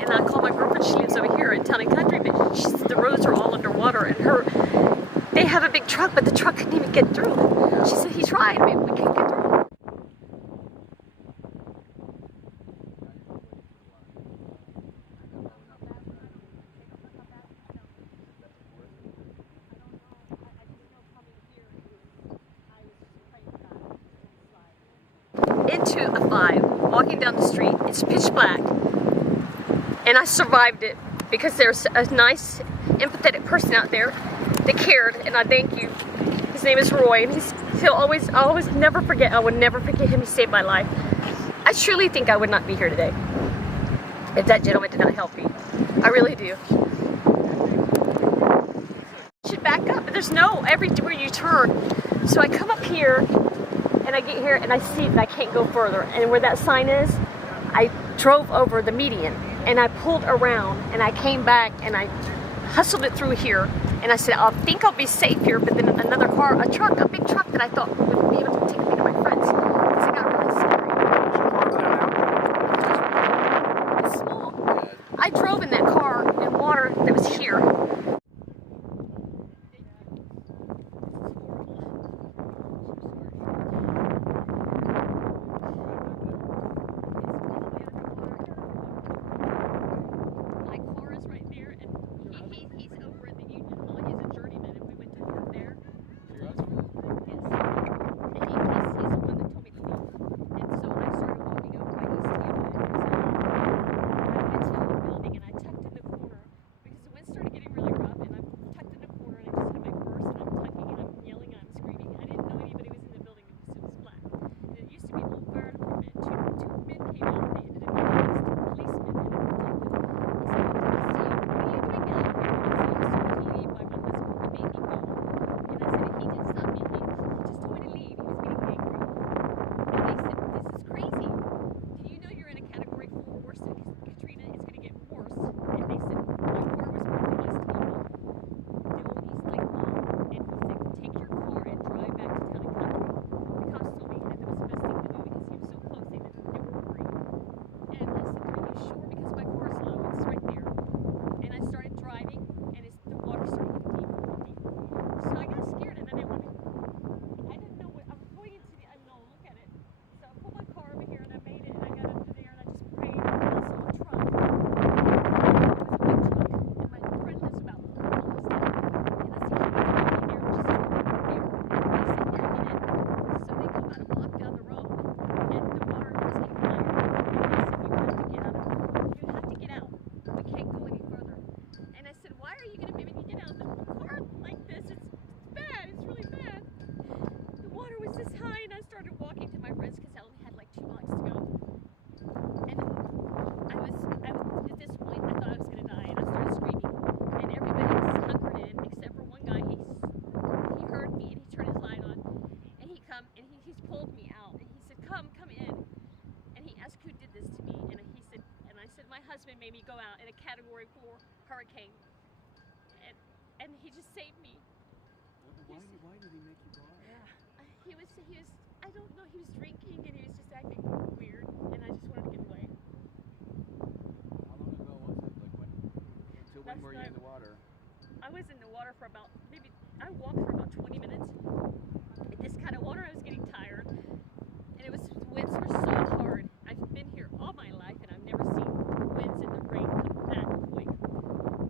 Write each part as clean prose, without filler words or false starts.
and I called my girlfriend. She lives over here in Town and Country, but she said the roads are all underwater, and they have a big truck, but the truck couldn't even get through. She said he tried, but we can't get through. Into a 5, walking down the street. It's pitch black, and I survived it because there's a nice, empathetic person out there that cared, and I thank you. His name is Roy, and I'll always never forget. I would never forget him. He saved my life. I truly think I would not be here today if that gentleman did not help me. I really do. You should back up, but there's no everywhere you turn. So I come up here. And I get here and I see that I can't go further. And where that sign is, I drove over the median and I pulled around and I came back and I hustled it through here. And I said, I think I'll be safe here. But then another car, a big truck that I thought would be able to take me to my friends. Because it got really scary. It's small. I drove in that car in water that was here. Made me go out in a Category 4 hurricane, and he just saved me. Why did he make you go out? Yeah, he was I don't know, he was drinking and he was just acting weird, and I just wanted to get away. How long ago was it? Like when were you in the water? I was in the water for about I walked for about 20 minutes. In this kind of water, I was getting tired, and the winds were so hard. I've been here all my life, and I've never seen winds in the rain come that quick.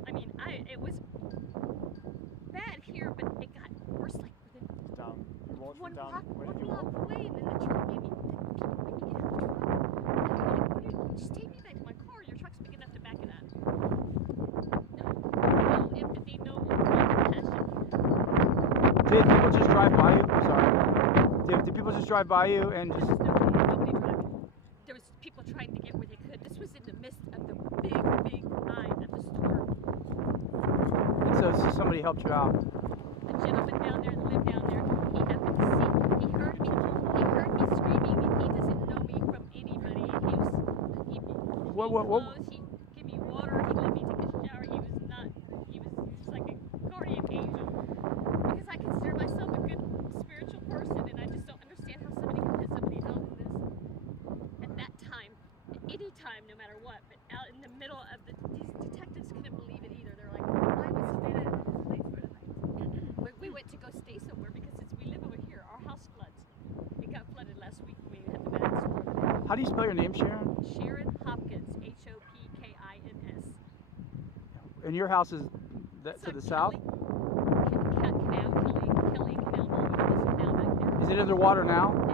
I mean, it was bad here, but it got worse like within one block away, and then the truck made me get out of the truck. Just take me back to my car. Your truck's big enough to back it up. No empathy, no compassion. Did people just drive by you? Sorry. Did people just drive by you and just... Nobody drove. There was people trying to get where they could. This was in the midst of the big eye of the storm. So somebody helped you out. A gentleman down there that lived down there, he happened to see, he heard me screaming, and he doesn't know me from anybody. He gave me water, he let me take a shower. He was just like a guardian angel. Because I consider myself a good spiritual person, and I just don't understand how somebody can put somebody out in this at that time, any time, no matter what, but out in the middle of do you spell your name, Sharon? Sharon Hopkins, Hopkins. And your house is It's to on the south? Kelly Canal, Kelly Canal, Boulevard, there's a canal back there. Is it underwater now?